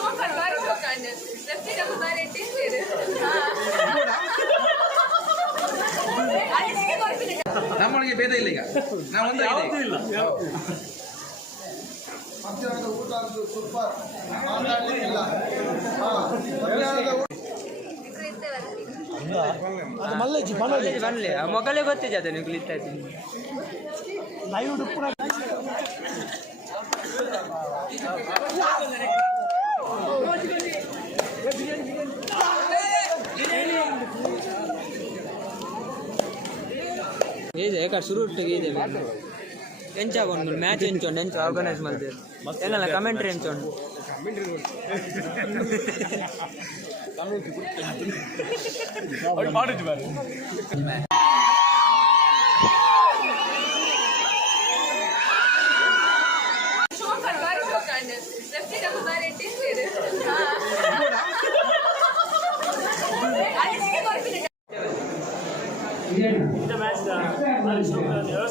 ನಮ್ಮ ನಮ್ಮೊಳಗೆ ಭೇದ ಇಲ್ಲ ಈಗ. ನಾವು ಒಂದು ಯಾವುದೂ ಇಲ್ಲ. ಮಧ್ಯಾಹ್ನದ ಊಟ ಸೂಪರ್ ಗೊತ್ತಿದೆ ಅದು ನೀವು ಕಲಿತಾ ಇದ್ದೀನಿ ಲೈವ್ ಇದೆ. ಶುರು ಒಟ್ಟಿಗೆ ಇದೆ ಎಂಚ ಒಂದು ಮ್ಯಾಚ್ ಎಂಚೊಂಡು, ಎಂಚ ಆರ್ಗನೈಸ್ ಮಾಡಿದೆ. ಏನಲ್ಲ ಕಮೆಂಟ್ರಿ ಎಂಚೊಂಡು. ಮಾಡಿ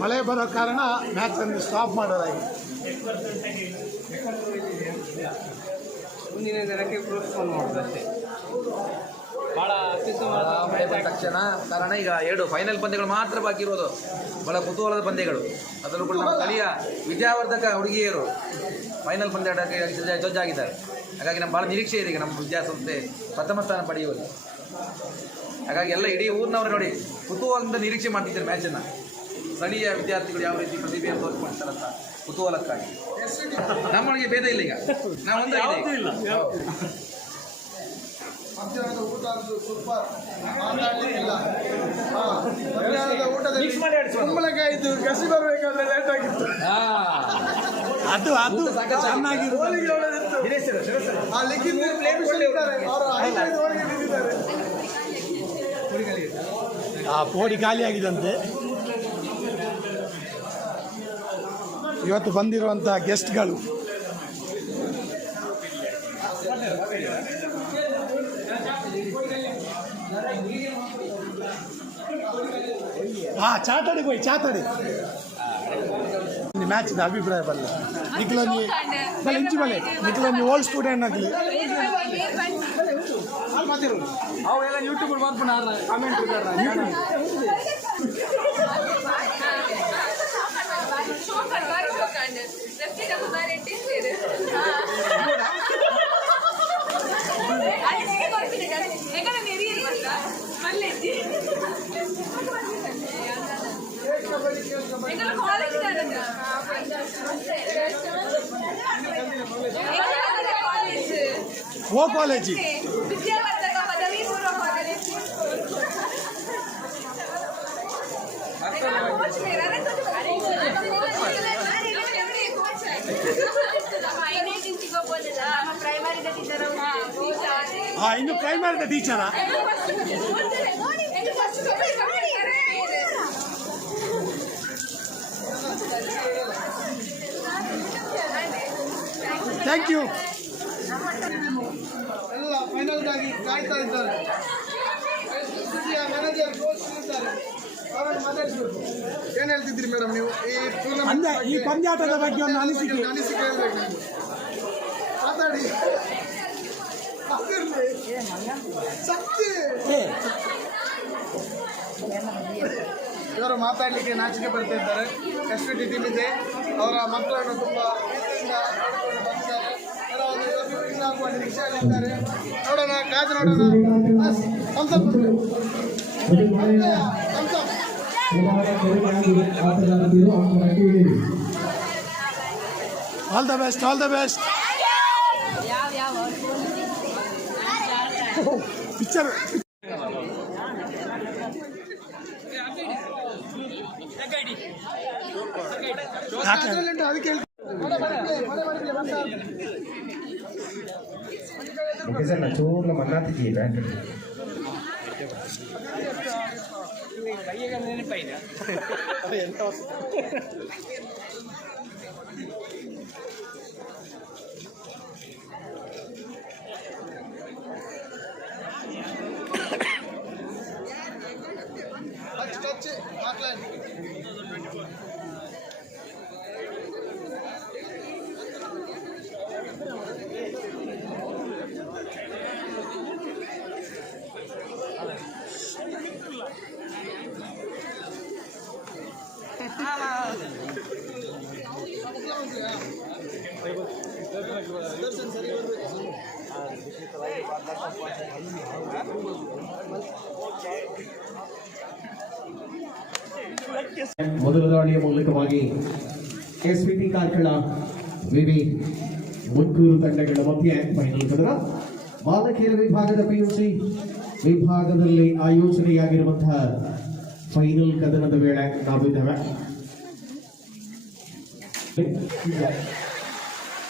ಮಳೆ ಬರೋ ಕಾರಣ ಮ್ಯಾಚ್ ಅನ್ನು ಸ್ಟಾಪ್ ಮಾಡೋದಾಗಿ ಮುಂದಿನ ದಿನಕ್ಕೆ ಪ್ರೋತ್ಸಾಹ ಭಾಳ ಅತ್ಯುತ್ತಮ ಮಳೆ ಬಂದ ತಕ್ಷಣ ಕಾರಣ ಈಗ ಎರಡು ಫೈನಲ್ ಪಂದ್ಯಗಳು ಮಾತ್ರ ಬಾಕಿ ಇರೋದು. ಬಹಳ ಕುತೂಹಲದ ಪಂದ್ಯಗಳು. ಅದರಲ್ಲೂ ಕೂಡ ನಮ್ಮ ಸ್ಥಳೀಯ ವಿದ್ಯಾವರ್ಧಕ ಹುಡುಗಿಯರು ಫೈನಲ್ ಪಂದ್ಯ ಜಡ್ಜ್ ಆಗಿದ್ದಾರೆ ಹಾಗಾಗಿ ನಮ್ಮ ಭಾಳ ನಿರೀಕ್ಷೆ ಇದೆ ಈಗ ನಮ್ಮ ವಿದ್ಯಾಸಂಸ್ಥೆ ಪ್ರಥಮ ಸ್ಥಾನ ಪಡೆಯುವುದು ಹಾಗಾಗಿ ಎಲ್ಲ ಇಡೀ ಊರಿನವರು ನೋಡಿ ಕುತೂಹಲದಿಂದ ನಿರೀಕ್ಷೆ ಮಾಡ್ತಿದ್ದಾರೆ ಮ್ಯಾಚನ್ನು ಸ್ಥಳೀಯ ವಿದ್ಯಾರ್ಥಿಗಳು ಯಾವ ರೀತಿ ಪ್ರತಿಭೆಯನ್ನು ತೋರಿಸ್ಕೊಳ್ತಾರಂತ ಕುತೂಹಲಕ್ಕಾಗಿ. ನಮ್ಮೊಳಗೆ ಭೇದ ಇಲ್ಲ ಈಗ. ನಾವು ಇಲ್ಲ. ಮಧ್ಯಾಹ್ನದ ಊಟ ಅಂತೂ ಸೂಪರ್ ಮಾತಾಡ್ಲಿಕ್ಕಿಲ್ಲ ಮಧ್ಯಾಹ್ನದ ಊಟದಲ್ಲಿ ಕುಂಬಳಕಾಯಿ ಇದ್ದು ಗಸಿ ಬರಬೇಕಾದ್ರೆ ಲೇಟ್ ಆಗಿತ್ತು. ಅದು ಅದು ಚೆನ್ನಾಗಿ ಆ ಲಿಖಿತ್ ಇದ್ದಾರೆ. ಅವರು ಐದೈದು ಹೋಳಿಗೆ ತಿಂದಿದ್ದಾರೆ. ಆ ಪೋಡಿ ಖಾಲಿಯಾಗಿದಂತೆ ಇವತ್ತು ಬಂದಿರುವಂಥ ಗೆಸ್ಟ್ಗಳು. ಹಾಂ ಚಾತಾಡಿ ಹೋಯ್ ಚಾತಾಡಿ ಮ್ಯಾಚಿನ ಅಭಿಪ್ರಾಯ ಬಲ್ಲ. ನಿಖಿಲ ನೀ ಇಂಚು ಬಲೆ ನಿಖಿಲ ಓಲ್ಡ್ ಸ್ಟೂಡೆಂಟ್ ಆಗಲಿ. ಅವೆಲ್ಲ ಯೂಟ್ಯೂಬ್ ಮಾಡ್ಕೊಂಡು ಕಾಮೆಂಟ್ ಯೂಟ್ಯೂಬ್ वो कॉलेज हाँ इन प्राइमरी टीचरा ಥ್ಯಾಂಕ್ ಯು ಎಲ್ಲ ಫೈನಲ್ಗಾಗಿ ಕಾಯ್ತಾ ಇದ್ದಾರೆ. ಮ್ಯಾನೇಜರ್ ಏನು ಹೇಳ್ತಿದ್ದೀರಿ ಮೇಡಮ್ ನೀವು? ಈ ಟೂರ್ನಮೆಂಟ್ ಈ ಪಂದ್ಯಾಟದ ಬಗ್ಗೆ ಒಂದು ಅನಿಸಿಕೆ. ಅನಿಸಿಕೆ ಹೇಳ್ಬೇಕು ಮಾತಾಡಿ. ಶಕ್ತಿ ಇವರು ಮಾತಾಡಲಿಕ್ಕೆ ನಾಚಿಕೆ ಬರ್ತಾ ಇದ್ದಾರೆ. ಎಸ್ ಟಿ ಟೀಮ್ ಇದೆ. ಅವರ ಮಕ್ಕಳನ್ನು ತುಂಬ ಇವತ್ತು win ಆಗುವ ನಿರೀಕ್ಷೆಯಲ್ಲಿದ್ದಾರೆ ನೋಡೋಣ ಕಾದು ನೋಡೋಣ us, thumbs up. Thumbs up. All the best all the best picture ಅದಕ್ಕೆ ಹೇಳ್ತೀನಿ. ಮಳೆ ಬರಲಿ, ಮಳೆ ಬರಲಿ, ಬಂದ. ಓಕೆ ಸರ್ ನಾ ಚೂರ್ಲ ಮನ್ನಾತಿದ್ದೀವಿ ಬ್ಯಾಂಕ್ టచ్ టచ్ మాట్లాడి ಮೊದಲ ದಾಳಿಯ ಮೂಲಕವಾಗಿ ಎಸ್ಪಿಟಿ ಕಾರ್ಕಳ ವಿವಿ ಮುನ್ಕೂರು ತಂಡಗಳ ಮಧ್ಯೆ ಫೈನಲ್ ಕದನ. ಬಾಲಕಿಯರ ವಿಭಾಗದ ಪಿಯುಸಿ ವಿಭಾಗದಲ್ಲಿ ಆಯೋಜನೆಯಾಗಿರುವಂತಹ ಫೈನಲ್ ಕದನದ ವೇಳೆ ನಾವಿದ್ದೇವೆ.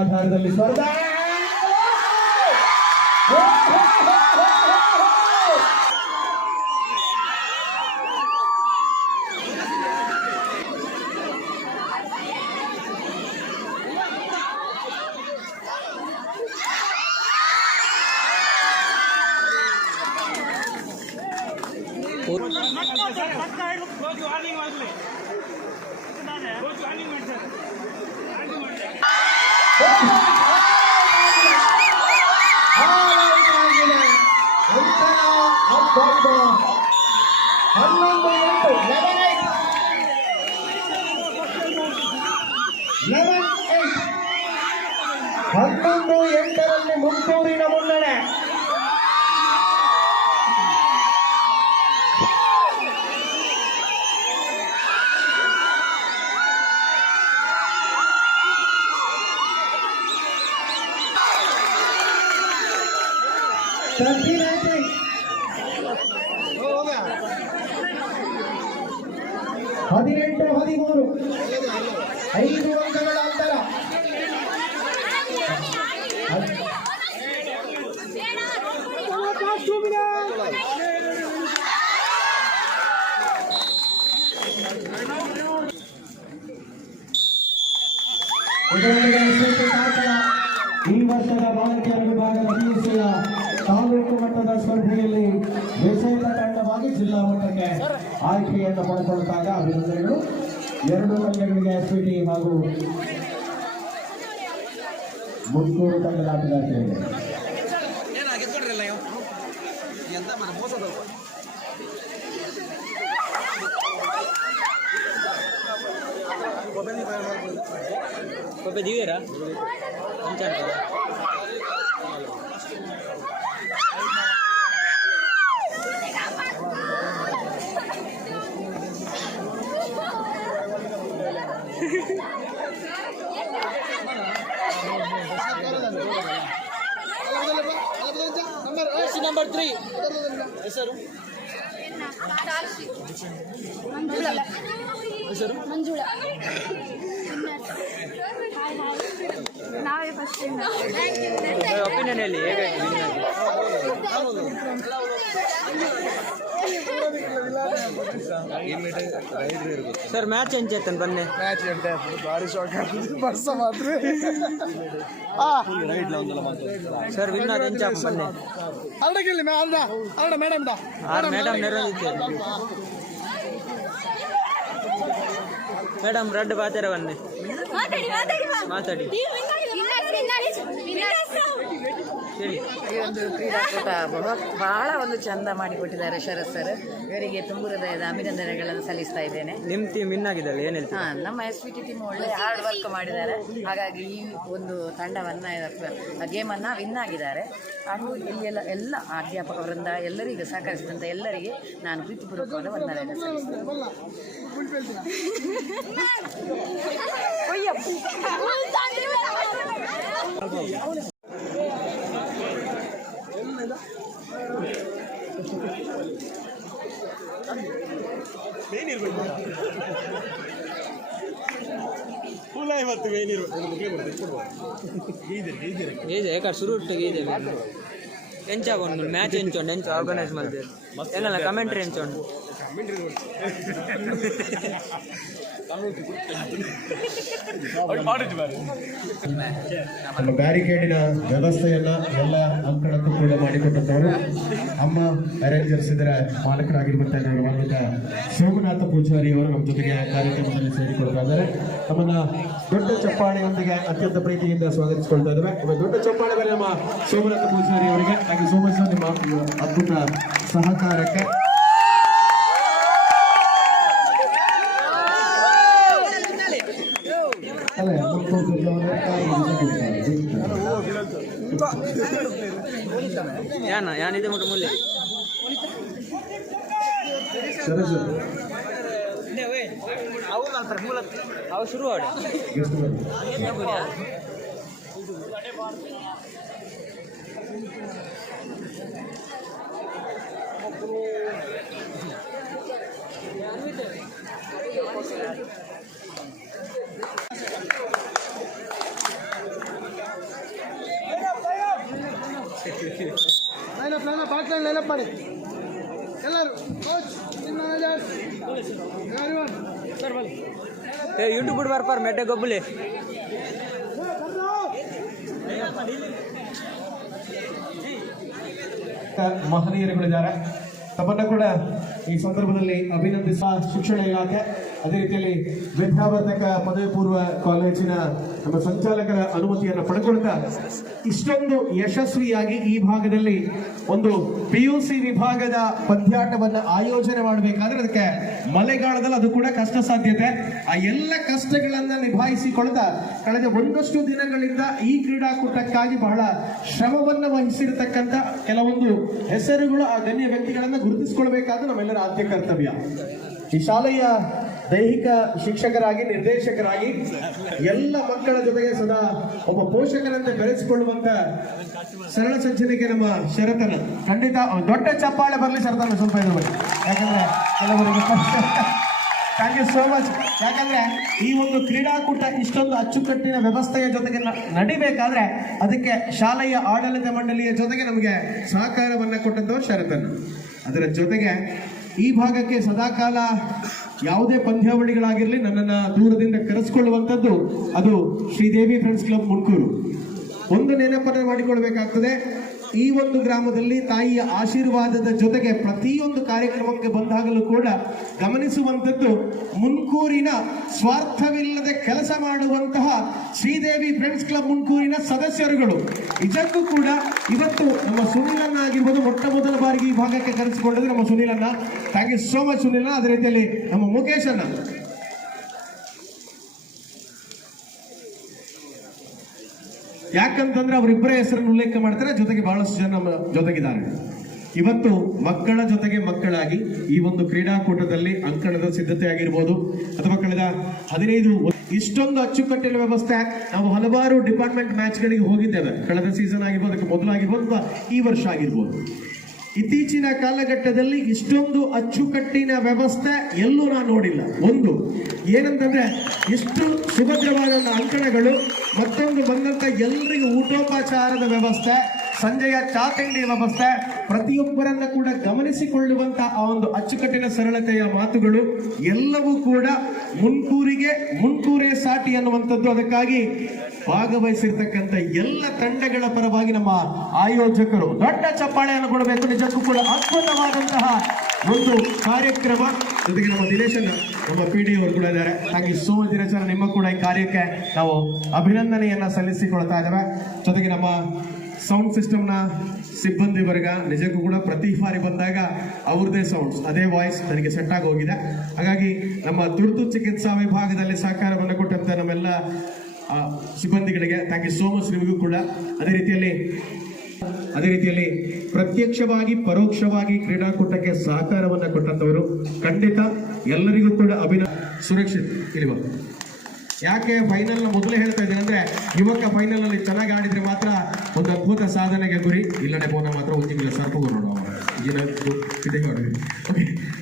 ಆಧಾರದಲ್ಲಿ ಸ್ಪರ್ಧಾ ಹೋಗಿ ವಾರ್ನಿಂಗ್ ಮಾಡಲಿ ಹೋಗಿ ವಾರ್ನಿಂಗ್ ಮಾಡಿ ಸರ್ ವಾರ್ನಿಂಗ್ ಮಾಡಿ ಹನ್ನೊಂದು ಎಂಟು ಹನ್ನೊಂದು ಎಂಟರಲ್ಲಿ ಮುತ್ತೂರಿನ ಮುನ್ನಡೆ. ಈ ವರ್ಷದ ಬಾಲಕಿಯರ ವಿಭಾಗದ ಪಿಯುಸಿಯ ತಾಲೂಕು ಮಟ್ಟದ ಸ್ಪರ್ಧೆಯಲ್ಲಿ ವಿಶೇಷ ತಂಡವಾಗಿ ಜಿಲ್ಲಾ ಮಟ್ಟಕ್ಕೆ ಆಯ್ಕೆಯನ್ನು ಪಡೆದುಕೊಳ್ಳುತ್ತಾಗ ಅಭಿನಂದನೆಗಳು. ಎರಡು ತಂಡಗಳಿಗೆ ಎಸ್ಪಿಟಿ ಹಾಗೂ ಮುನ್ನೂರು ತಂಡದ ನೀವು ಎಂತ ಮನೆ కొబ్బరి దిగారా అంచాను కదా నంబర్ త్రీ సార్ ಹೆಸರು ಮಂಜುಳ. ನಾವೇ ಫಸ್ಟ್ ಒಪಿನಿಯನ್ ಹೇಳಿ ಸರ್ ಮ್ಯಾಚ್ ಎಂಚೇತನ್ ಬನ್ನಿ. ಮ್ಯಾಚ್ ಗಂಟೆ ಭಾರಿ ಶಾಕ್ ಬರ್ಸ ಮಾತ್ರ. ಸರ್ ವಿನ್ನರ್ ಎಂಚಾಪ್ ಬನ್ನಿ. ಅರ್ಡ ಮೇಡಮ್ ಮೇಡಮ್ ನೆರವೇರಿದ್ದೇವೆ ಮೇಡಮ್ ರೆಡ್ ವಾತಾವರಣ ಮಾತಾಡಿ ಮಾತಾಡಿ ಈ ಒಂದು ಕ್ರೀಡಾಕೂಟ ಬಹಳ ಬಹಳ ಒಂದು ಚಂದ ಮಾಡಿಕೊಟ್ಟಿದ್ದಾರೆ ಶರತ್ ಸರ್. ಇವರಿಗೆ ತುಂಬು ಹೃದಯದ ಅಭಿನಂದನೆಗಳನ್ನು ಸಲ್ಲಿಸ್ತಾ ಇದ್ದೇನೆ. ನಿಮ್ಮ ಟೀಮ್ ವಿನ್ ಆಗಿದ್ದಲ್ಲ ಏನು ಹೇಳ್ತೀರಾ? ಹಾ ನಮ್ಮ ಎಸ್ ಪಿ ಟಿ ಟೀಮ್ ಒಳ್ಳೆ ಹಾರ್ಡ್ ವರ್ಕ್ ಮಾಡಿದ್ದಾರೆ. ಹಾಗಾಗಿ ಈ ಒಂದು ತಂಡವನ್ನು ಗೇಮನ್ನು ವಿನ್ ಆಗಿದ್ದಾರೆ. ಹಾಗೂ ಇಲ್ಲಿ ಎಲ್ಲ ಎಲ್ಲ ಅಧ್ಯಾಪಕ ವೃಂದ ಎಲ್ಲರಿಗೂ ಸಹಕರಿಸಿದಂಥ ಎಲ್ಲರಿಗೆ ನಾನು ಪ್ರೀತಿಪೂರ್ವಕವಾದ ವಂದನೆಯನ್ನು ಸಲ್ಲಿಸ್ತೇನೆ ಏಜ್ ಯಾಕಂದ್ರೆ ಶುರು ಒಟ್ಟಿಗೆ ಇದೆ ಎಂಚಾಗೊಂಡು ಮ್ಯಾಚ್ ಎಂಚೋಂಡು ಎಂಚ ಆರ್ಗನೈಸ್ ಮಾಡ್ತೀವಿ ಏನಲ್ಲ ಕಮೆಂಟ್ರಿ ಎಂಚೋಂಡು ನಮ್ಮ ಬ್ಯಾರಿಕೇಡಿನ ವ್ಯವಸ್ಥೆಯನ್ನ ಎಲ್ಲ ಅಂಕಣಕ್ಕೂ ಕೂಡ ಮಾಡಿಕೊಟ್ಟಂತವರು ಅಮ್ಮ ಅರೇಂಜರ್ಸ್ ಇದರ ಮಾಲಕರಾಗಿರುವಂತಹ ಗೌರವಾನ್ವಿತ ಸೋಮನಾಥ ಪೂಜಾರಿ ಅವರು ನಮ್ಮ ಜೊತೆಗೆ ಕಾರ್ಯಕ್ರಮದಲ್ಲಿ ಸೇರಿಕೊಳ್ತಾ ಇದ್ದಾರೆ. ನಮ್ಮನ್ನ ದೊಡ್ಡ ಚಪ್ಪಾಳೆಯೊಂದಿಗೆ ಅತ್ಯಂತ ಪ್ರೀತಿಯಿಂದ ಸ್ವಾಗತಿಸಿಕೊಳ್ತಾ ಇದ್ದಾರೆ ದೊಡ್ಡ ಚಪ್ಪಾಳೆ ಮೇಲೆ ನಮ್ಮ ಸೋಮನಾಥ ಪೂಜಾರಿ ಅವರಿಗೆ, ಹಾಗೆ ಯು ಸೋ ನಿಮ್ಮ ಅದ್ಭುತ ಸಹಕಾರಕ್ಕೆ ಯಾನ ಯಾನಿದೆ ಮುಟ್ಟು ಮುಲ್ಲೆ ಸರಿ ಸರ್ ಅವು ಶುರು ಆಡ ಎಷ್ಟು ಬನ್ನಿ. ಮಾಡಿ. ಎಲ್ಲರೂ ಕೋಚ್ ಏ ಯೂಟ್ಯೂಬ್ ಬಿಡು ಬರ್ಪಾರ ಮೆಟ್ಟೆ ಗೊಬ್ಬಲಿ. ಮಹನೀಯರುಗಳಿದ್ದಾರೆ. ತಮ್ಮನ್ನ ಕೂಡ ಈ ಸಂದರ್ಭದಲ್ಲಿ ಅಭಿನಂದಿಸುವ ಶಿಕ್ಷಣ ಇಲಾಖೆ ಅದೇ ರೀತಿಯಲ್ಲಿ ವಿದ್ಯಾವರ್ಧಕ ಪದವಿ ಪೂರ್ವ ಕಾಲೇಜಿನ ನಮ್ಮ ಸಂಚಾಲಕರ ಅನುಮತಿಯನ್ನು ಪಡೆದುಕೊಳ್ತಾ ಇಷ್ಟೊಂದು ಯಶಸ್ವಿಯಾಗಿ ಈ ಭಾಗದಲ್ಲಿ ಒಂದು ಪಿ ಯು ಸಿ ವಿಭಾಗದ ಪಂದ್ಯಾಟವನ್ನು ಆಯೋಜನೆ ಮಾಡಬೇಕಾದ್ರೆ ಅದಕ್ಕೆ ಮಳೆಗಾಲದಲ್ಲಿ ಅದು ಕೂಡ ಕಷ್ಟ ಸಾಧ್ಯತೆ. ಆ ಎಲ್ಲ ಕಷ್ಟಗಳನ್ನು ನಿಭಾಯಿಸಿಕೊಳ್ತಾ ಕಳೆದ ಒಂದಷ್ಟು ದಿನಗಳಿಂದ ಈ ಕ್ರೀಡಾಕೂಟಕ್ಕಾಗಿ ಬಹಳ ಶ್ರಮವನ್ನು ವಹಿಸಿರ್ತಕ್ಕಂಥ ಕೆಲವೊಂದು ಹೆಸರುಗಳು ಆ ಗಣ್ಯ ವ್ಯಕ್ತಿಗಳನ್ನು ಗುರುತಿಸಿಕೊಳ್ಬೇಕಾದ್ರೆ ನಮ್ಮೆಲ್ಲರ ಆದ್ಯ ಕರ್ತವ್ಯ. ಈ ಶಾಲೆಯ ದೈಹಿಕ ಶಿಕ್ಷಕರಾಗಿ, ನಿರ್ದೇಶಕರಾಗಿ ಎಲ್ಲ ಮಕ್ಕಳ ಜೊತೆಗೆ ಸದಾ ಒಬ್ಬ ಪೋಷಕರಂತೆ ಬೆಳೆಸಿಕೊಳ್ಳುವಂತ ಸರಳ ಸಜ್ಜನಿಗೆ ನಮ್ಮ ಶರತನ. ಖಂಡಿತ ದೊಡ್ಡ ಚಪ್ಪಾಳೆ ಬರಲಿ ಶರತನ ಸ್ವಲ್ಪ ಇದ್ರ ಬಗ್ಗೆ. ಯಾಕಂದ್ರೆ ಕೆಲವರಿಗೆ ಥ್ಯಾಂಕ್ ಯು ಸೋ ಮಚ್ ಯಾಕಂದ್ರೆ ಈ ಒಂದು ಕ್ರೀಡಾಕೂಟ ಇಷ್ಟೊಂದು ಅಚ್ಚುಕಟ್ಟಿನ ವ್ಯವಸ್ಥೆಯ ಜೊತೆಗೆ ನಡಿಬೇಕಾದ್ರೆ ಅದಕ್ಕೆ ಶಾಲೆಯ ಆಡಳಿತ ಮಂಡಳಿಯ ಜೊತೆಗೆ ನಮಗೆ ಸಹಕಾರವನ್ನು ಕೊಟ್ಟದ್ದು ಶರತನ್ ಅದರ ಜೊತೆಗೆ ಈ ಭಾಗಕ್ಕೆ ಸದಾಕಾಲ ಯಾವುದೇ ಪಂದ್ಯಾವಳಿಗಳಾಗಿರಲಿ ನನ್ನನ್ನ ದೂರದಿಂದ ಕರೆಸ್ಕೊಳ್ಳುವಂಥದ್ದು ಅದು ಶ್ರೀದೇವಿ ಫ್ರೆಂಡ್ಸ್ ಕ್ಲಬ್ ಮುನ್ಕೂರು. ಒಂದು ನೆನಪನ್ನು ಮಾಡಿಕೊಳ್ಬೇಕಾಗ್ತದೆ. ಈ ಒಂದು ಗ್ರಾಮದಲ್ಲಿ ತಾಯಿಯ ಆಶೀರ್ವಾದದ ಜೊತೆಗೆ ಪ್ರತಿಯೊಂದು ಕಾರ್ಯಕ್ರಮಕ್ಕೆ ಬಂದಾಗಲೂ ಕೂಡ ಗಮನಿಸುವಂಥದ್ದು ಮುನ್ಕೂರಿನ ಸ್ವಾರ್ಥವಿಲ್ಲದೆ ಕೆಲಸ ಮಾಡುವಂತಹ ಶ್ರೀದೇವಿ ಫ್ರೆಂಡ್ಸ್ ಕ್ಲಬ್ ಮುನ್ಕೂರಿನ ಸದಸ್ಯರುಗಳು. ಇದಕ್ಕೂ ಕೂಡ ಇವತ್ತು ನಮ್ಮ ಸುನಿಲನ್ನ ಆಗಿರ್ಬೋದು ಮೊಟ್ಟ ಮೊದಲ ಬಾರಿಗೆ ಈ ಭಾಗಕ್ಕೆ ಕರೆಸಿಕೊಂಡದ್ದು ನಮ್ಮ ಸುನಿಲನ್ನ. Thank you so much Sunil. ಅದೇ ರೀತಿಯಲ್ಲಿ ನಮ್ಮ ಮುಖೇಶನ್ನ ಯಾಕಂತಂದ್ರೆ ಅವರಿಬ್ಬರ ಹೆಸರನ್ನು ಉಲ್ಲೇಖ ಮಾಡ್ತಾರೆ, ಜೊತೆಗೆ ಬಹಳಷ್ಟು ಜನ ಜೊತೆಗಿದ್ದಾರೆ. ಇವತ್ತು ಮಕ್ಕಳ ಜೊತೆಗೆ ಮಕ್ಕಳಾಗಿ ಈ ಒಂದು ಕ್ರೀಡಾಕೂಟದಲ್ಲಿ ಅಂಕಣದ ಸಿದ್ಧತೆ ಆಗಿರ್ಬೋದು ಅಥವಾ ಕಳೆದ ಹದಿನೈದು ಇಷ್ಟೊಂದು ಅಚ್ಚುಕಟ್ಟಿನ ವ್ಯವಸ್ಥೆ, ನಾವು ಹಲವಾರು ಡಿಪಾರ್ಟ್ಮೆಂಟ್ ಮ್ಯಾಚ್ಗಳಿಗೆ ಹೋಗಿದ್ದೇವೆ. ಕಳೆದ ಸೀಸನ್ ಆಗಿರ್ಬೋದು, ಅದಕ್ಕೆ ಮೊದಲಾಗಿರ್ಬೋದು, ಅಥವಾ ಈ ವರ್ಷ ಆಗಿರ್ಬೋದು. ಇತ್ತೀಚಿನ ಕಾಲಘಟ್ಟದಲ್ಲಿ ಇಷ್ಟೊಂದು ಅಚ್ಚುಕಟ್ಟಿನ ವ್ಯವಸ್ಥೆ ಎಲ್ಲೂ ನಾನು ನೋಡಿಲ್ಲ. ಒಂದು, ಏನಂತಂದ್ರೆ ಇಷ್ಟು ಸುಭದ್ರವಾದ ಅಂಕಣಗಳು, ಮತ್ತೊಂದು ಬಂದಂತ ಎಲ್ಲರಿಗೂ ಊಟೋಪಚಾರದ ವ್ಯವಸ್ಥೆ ಸಂಜೆಯ ಚಾ ತಿಂಡಿ ವ್ಯವಸ್ಥೆ ಪ್ರತಿಯೊಬ್ಬರನ್ನ ಕೂಡ ಗಮನಿಸಿಕೊಳ್ಳುವಂತ ಆ ಒಂದು ಅಚ್ಚುಕಟ್ಟಿನ ಸರಳತೆಯ ಮಾತುಗಳು ಎಲ್ಲವೂ ಕೂಡ ಮುನ್ಕೂರಿಗೆ ಮುನ್ಕೂರೇ ಸಾಟಿ ಅನ್ನುವಂಥದ್ದು. ಅದಕ್ಕಾಗಿ ಭಾಗವಹಿಸಿರ್ತಕ್ಕಂಥ ಎಲ್ಲ ತಂಡಗಳ ಪರವಾಗಿ ನಮ್ಮ ಆಯೋಜಕರು ದೊಡ್ಡ ಚಪ್ಪಾಳೆಯನ್ನು ಕೊಡಬೇಕು. ನಿಜಕ್ಕೂ ಕೂಡ ಅದ್ಭುತವಾದಂತಹ ಒಂದು ಕಾರ್ಯಕ್ರಮ. ಜೊತೆಗೆ ನಮ್ಮ ದಿನೇಶನ್ ನಮ್ಮ ಪಿ ಡಿ ಅವರು ಕೂಡ ಇದ್ದಾರೆ. ಹಾಗೆ ಸೋ ಮಚ್ ದಿನೇಶ್ ನಿಮ್ಮ ಕೂಡ ಈ ಕಾರ್ಯಕ್ಕೆ ನಾವು ಅಭಿನಂದನೆಯನ್ನ ಸಲ್ಲಿಸಿಕೊಳ್ತಾ ಇದ್ದೇವೆ. ಜೊತೆಗೆ ನಮ್ಮ ಸೌಂಡ್ ಸಿಸ್ಟಮ್ನ ಸಿಬ್ಬಂದಿ ವರ್ಗ ನಿಜಕ್ಕೂ ಕೂಡ ಪ್ರತಿ ಬಾರಿ ಬಂದಾಗ ಅವ್ರದೇ ಸೌಂಡ್ಸ್ ಅದೇ ವಾಯ್ಸ್ ನನಗೆ ಸೆಟ್ ಆಗಿ ಹೋಗಿದೆ. ಹಾಗಾಗಿ ನಮ್ಮ ತುರ್ತು ಚಿಕಿತ್ಸಾ ವಿಭಾಗದಲ್ಲಿ ಸಹಕಾರವನ್ನು ಕೊಟ್ಟಂತ ನಮ್ಮೆಲ್ಲ ಸಿಬ್ಬಂದಿಗಳಿಗೆ ಥ್ಯಾಂಕ್ ಯು ಸೋ ಮಚ್ ನಿಮಗೂ ಕೂಡ. ಅದೇ ರೀತಿಯಲ್ಲಿ ಅದೇ ರೀತಿಯಲ್ಲಿ ಪ್ರತ್ಯಕ್ಷವಾಗಿ, ಪರೋಕ್ಷವಾಗಿ ಕ್ರೀಡಾಕೂಟಕ್ಕೆ ಸಹಕಾರವನ್ನು ಕೊಟ್ಟಂತವರು ಖಂಡಿತ ಎಲ್ಲರಿಗೂ ಕೂಡ ಅಭಿನ ಸುರಕ್ಷಿತ ಇಲ್ವಾ ಯಾಕೆ ಫೈನಲ್ ಮೊದಲೇ ಹೇಳ್ತಾ ಇದ್ದೀನಿ ಅಂದ್ರೆ, ಯುವಕ ಫೈನಲ್ ಅಲ್ಲಿ ಚೆನ್ನಾಗಿ ಆಡಿದ್ರೆ ಮಾತ್ರ ಒಂದು ಅದ್ಭುತ ಸಾಧನೆಗೆ ಗುರಿ. ಇಲ್ಲಡೆ ಬೋನ ಮಾತ್ರ ಒಂದಿಲ್ಲ ಸರ್ಪು ನೋಡುವ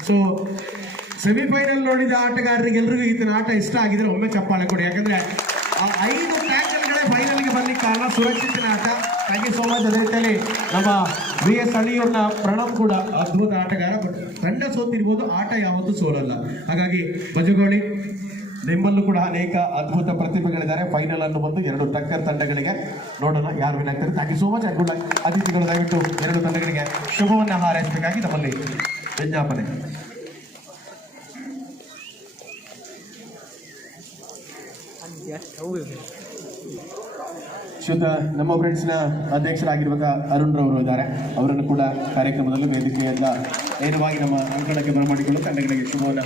ಸೊ ಸೆಮಿಫೈನಲ್ ನೋಡಿದ ಆಟಗಾರರಿಗೆ ಎಲ್ರಿಗೂ ಈತನ ಆಟ ಇಷ್ಟ ಆಗಿದ್ರೆ ಒಮ್ಮೆ ಚಪ್ಪಾಳೆ ಕೊಡಿ. ಯಾಕಂದ್ರೆ, ಆ ಐದು ಟ್ಯಾಕಲ್ಗಳೇ ಫೈನಲ್ಗೆ ಬರ್ಲಿಕ್ಕೆ ಕಾರಣ ಸುರಕ್ಷಿತನ ಆಟ. ಥ್ಯಾಂಕ್ ಯು ಸೋ ಮಚ್ ಅದೇ ರೀತಿಯಲ್ಲಿ ನಮ್ಮ ವಿ ಎಸ್ ಹಳ್ಳಿಯವ್ರನ್ನ ಪ್ರಣವ್ ಕೂಡ ಅದ್ಭುತ ಆಟಗಾರ. ಬಟ್ ತಂಡ ಸೋತಿರ್ಬೋದು, ಆಟ ಯಾವತ್ತೂ ಸೋಲಲ್ಲ. ಹಾಗಾಗಿ ಬಜಗೋಳಿ ನಿಮ್ಮಲ್ಲೂ ಕೂಡ ಅನೇಕ ಅದ್ಭುತ ಪ್ರತಿಭೆಗಳಿದ್ದಾರೆ. ಫೈನಲ್ ಅನ್ನು ಬಂದು ಎರಡು ಟಕ್ಕರ್ ತಂಡಗಳಿಗೆ ನೋಡೋಣ ಯಾರು ವಿನ್ ಆಗ್ತಾರೆ. Thank you so much good ಅತಿಥಿಗಳು ದಯವಿಟ್ಟು ಎರಡು ತಂಡಗಳಿಗೆ ಶುಭವನ್ನು ಹಾರೈಸಬೇಕಾಗಿ ನಮ್ಮಲ್ಲಿ ವಿಜ್ಞಾಪನೆ. ಶುದ್ಧ ನಮ್ಮ ಫ್ರೆಂಡ್ಸ್ನ ಅಧ್ಯಕ್ಷರಾಗಿರುವಾಗ ಅರುಣ್ ರವರು ಇದ್ದಾರೆ. ಅವರನ್ನು ಕೂಡ ಕಾರ್ಯಕ್ರಮದಲ್ಲಿ ವೇದಿಕೆಯಿಂದ ನೇರವಾಗಿ ನಮ್ಮ ಅಂಕಣಕ್ಕೆ ಬರಮಾಡಿಕೊಂಡು ತಂಡಗಳಿಗೆ ಶುಭವನ್ನು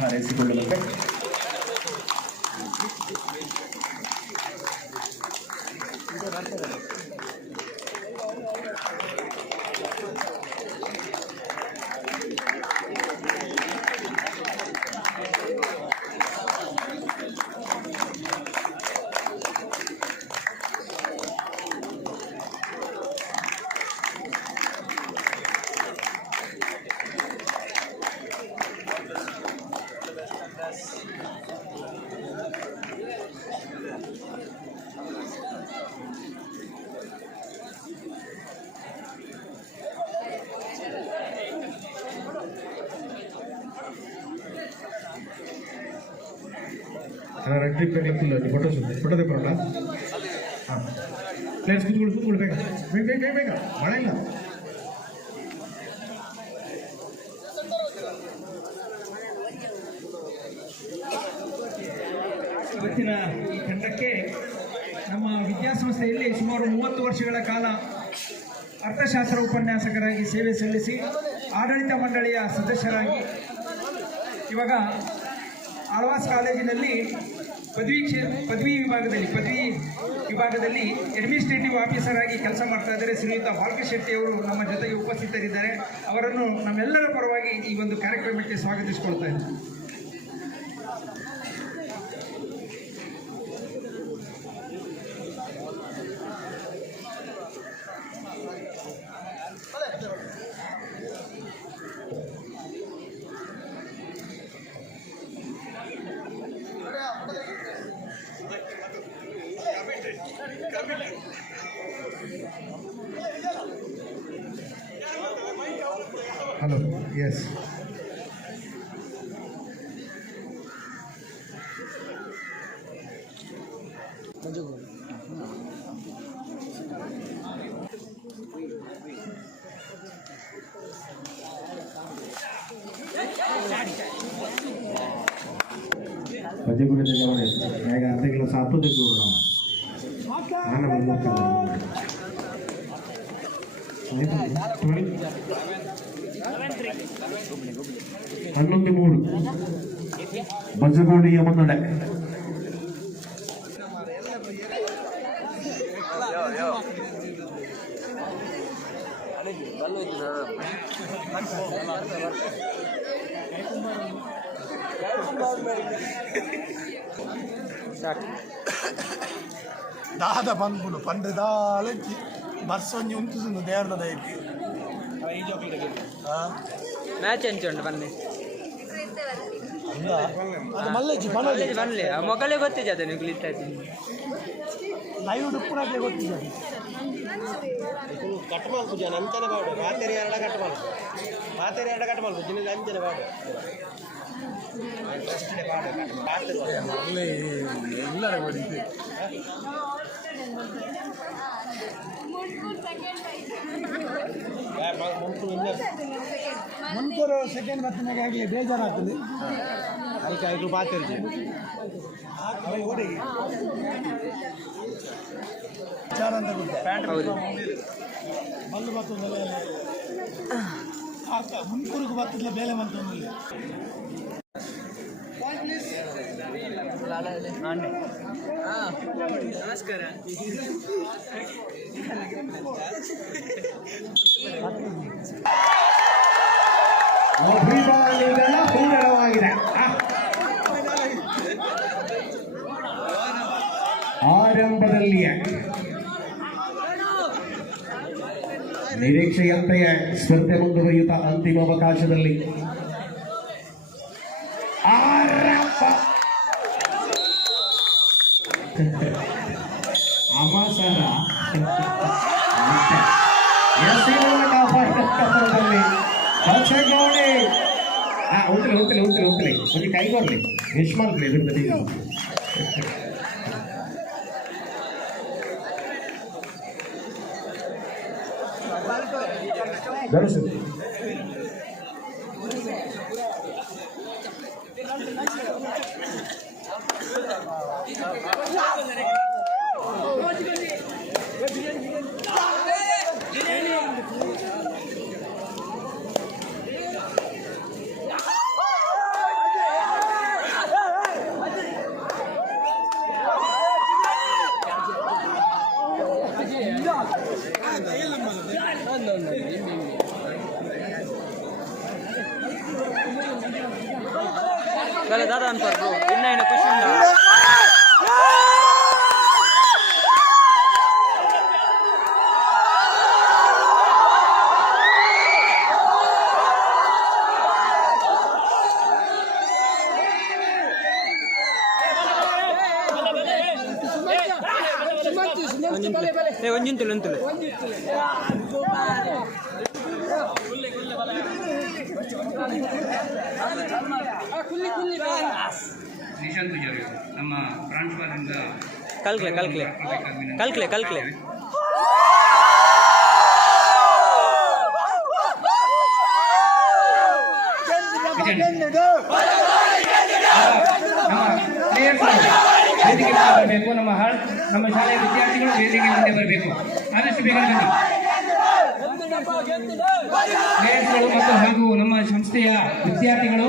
ಹಾರೈಸಿಕೊಳ್ಳುತ್ತೆ red trip full photos photo ತೆಕ್ಕೊಳ್ಳ ಹಾಂ ಪ್ಲೇಸ್ ಕೂತ್ಕೊಳ್ಳಿ ಕೂತ್ಕೊಳ್ಳಿ ಬೇಗ ಬೇಗ ಬೇಗ ಬೇಗ ಬೇಗ ಮಳೆ ಇಲ್ಲ ಇವತ್ತಿನ ತಂಡಕ್ಕೆ ನಮ್ಮ ವಿದ್ಯಾಸಂಸ್ಥೆಯಲ್ಲಿ ಸುಮಾರು ಮೂವತ್ತು ವರ್ಷಗಳ ಕಾಲ ಅರ್ಥಶಾಸ್ತ್ರ ಉಪನ್ಯಾಸಕರಾಗಿ ಸೇವೆ ಸಲ್ಲಿಸಿ ಆಡಳಿತ ಮಂಡಳಿಯ ಸದಸ್ಯರಾಗಿ ಇವಾಗ ಆಳ್ವಾಸ್ ಕಾಲೇಜಿನಲ್ಲಿ ಪದವಿ ಕ್ಷೇ, ಪದವಿ ವಿಭಾಗದಲ್ಲಿ ಪದವಿ ವಿಭಾಗದಲ್ಲಿ ಅಡ್ಮಿನಿಸ್ಟ್ರೇಟಿವ್ ಆಫೀಸರ್ ಆಗಿ ಕೆಲಸ ಮಾಡ್ತಾ ಇದ್ದಾರೆ. ಶ್ರೀಯುತ ಬಾಲಕೃಷ್ಣ ಶೆಟ್ಟಿ ಅವರು ನಮ್ಮ ಜೊತೆಗೆ ಉಪಸ್ಥಿತರಿದ್ದಾರೆ. ಅವರನ್ನು ನಮ್ಮೆಲ್ಲರ ಪರವಾಗಿ ಈ ಒಂದು ಕಾರ್ಯಕ್ರಮಕ್ಕೆ ಸ್ವಾಗತಿಸಿಕೊಳ್ತಾ ಇದ್ದಾರೆ ಬಜೆ ಕೂಡ ತೆಗೆದುಕೊಳ್ಳಿ ಹೇಗೆ ಅರ್ಧ ಕಿಲೋ ಸಾಪು ತೆಗೆದುಕೊಳ್ಳೋಣ ನಾನು ಮೂವತ್ತು ಹನ್ನೊಂದು ದಾದ ಪನ್ಪುಲು ಪಂಡ ದಾಲೆಜ್ಜಿ ಬಸ್ ಒಂಜಿ ಉಂತುಸುಂದು ದೇವರ ದಯಕ್ಕೆ ಮ್ಯಾಚ್ ಎಂಚುಂಡು ಬನ್ನಿ ಅದು ಮಲ್ಲೆಜ್ಜಿ ಪನೋಲಿ ಕಾಲೇಜ್ ಬನ್ನಿ ಆ ಮೊಗಲೇ ಗೊತ್ತಿದೆ ನೀವು ಕ್ಲಿತ್ತಾಯ್ತು ಲೈವ್ ಡುಪ್ಪುನಕ್ಕೆ ಗೊತ್ತಿದೆ ಕಟ್ ಮಾಡ್ಕು ಜನ ಅಂಚನೆ ಬಾಡು. ಮಾತೆರಿ ಎರಡ ಕಟ್ ಮಾಡ್ಕು ಮಾತೆರಿ ಎರಡ ಕಟ್ ಮಾಡ್ಕು ಜಿನ ಅಂಚನೆ ಬಾಡು ಹೊಡಿತು ಮುನ್ಕೂರು ಸೆಕೆಂಡ್ ಬರ್ತಿನಾಗೆ ಆಗಲಿ ಬೇಜಾರಾಗ್ತದೆ ಅದಕ್ಕೆ ಐದು ಬಾತಿರ್ಜಿ ವಿಚಾರ ಅಂತ ಗೊತ್ತಾ ಮಲ್ಲು ಬರ್ತದೆ ಮುನ್ಕೂರಿಗೆ ಬರ್ತದೆ ಬೇಲೆ ಬಂತಂದಲ್ಲಿ ನಮಸ್ಕಾರ ವಾಲಿಬಾಲ್ ನಿಲ್ದಾಣ ಪೂರ್ಣವಾಗಿದೆ ಆರಂಭದಲ್ಲಿಯೇ ನಿರೀಕ್ಷೆಯಂತೆಯೇ ಸ್ಪರ್ಧೆ ಮುಂದುವರಿಯುತ್ತಾ ಅಂತಿಮ ಅವಕಾಶದಲ್ಲಿ. ಅಮಾಸಾರ ಪಕ್ಷಗೌಡಿ ಹಾ ಉಂಟಲೆ ಉಂಟಲೆ ಉಂಟಲೆ ಉಂಟಲೆ ಒಂದು ಕೈಗೊರ್ಲಿ ಎಷ್ಟು ಮಾಡ್ಲಿ ಇದ್ರ ಬದಿಗೆ ಏ ಒಂಜಿಂತುಲು ಒಂತುಲು ನಿಶಾಂತ್ ಪೂಜಾರಿ ನಮ್ಮ ಪ್ರಾಂಶುಪಾಲರಿಂದ ಕಲ್ಕ್ಲೆ ಕಲ್ಕ್ಲೆ ಕಲ್ಕ್ಲೆ ಕಲ್ಕ್ಲೆ ನಮ್ಮ ಹಾಳ್ ನಮ್ಮ ಶಾಲೆಯ ವಿದ್ಯಾರ್ಥಿಗಳು ವೇದಿಕೆ ಮುಂದೆ ಬರಬೇಕು ಆದಷ್ಟು ಬೇಗ ಬನ್ನಿ ಮತ್ತು ಹಾಗೂ ನಮ್ಮ ಸಂಸ್ಥೆಯ ವಿದ್ಯಾರ್ಥಿಗಳು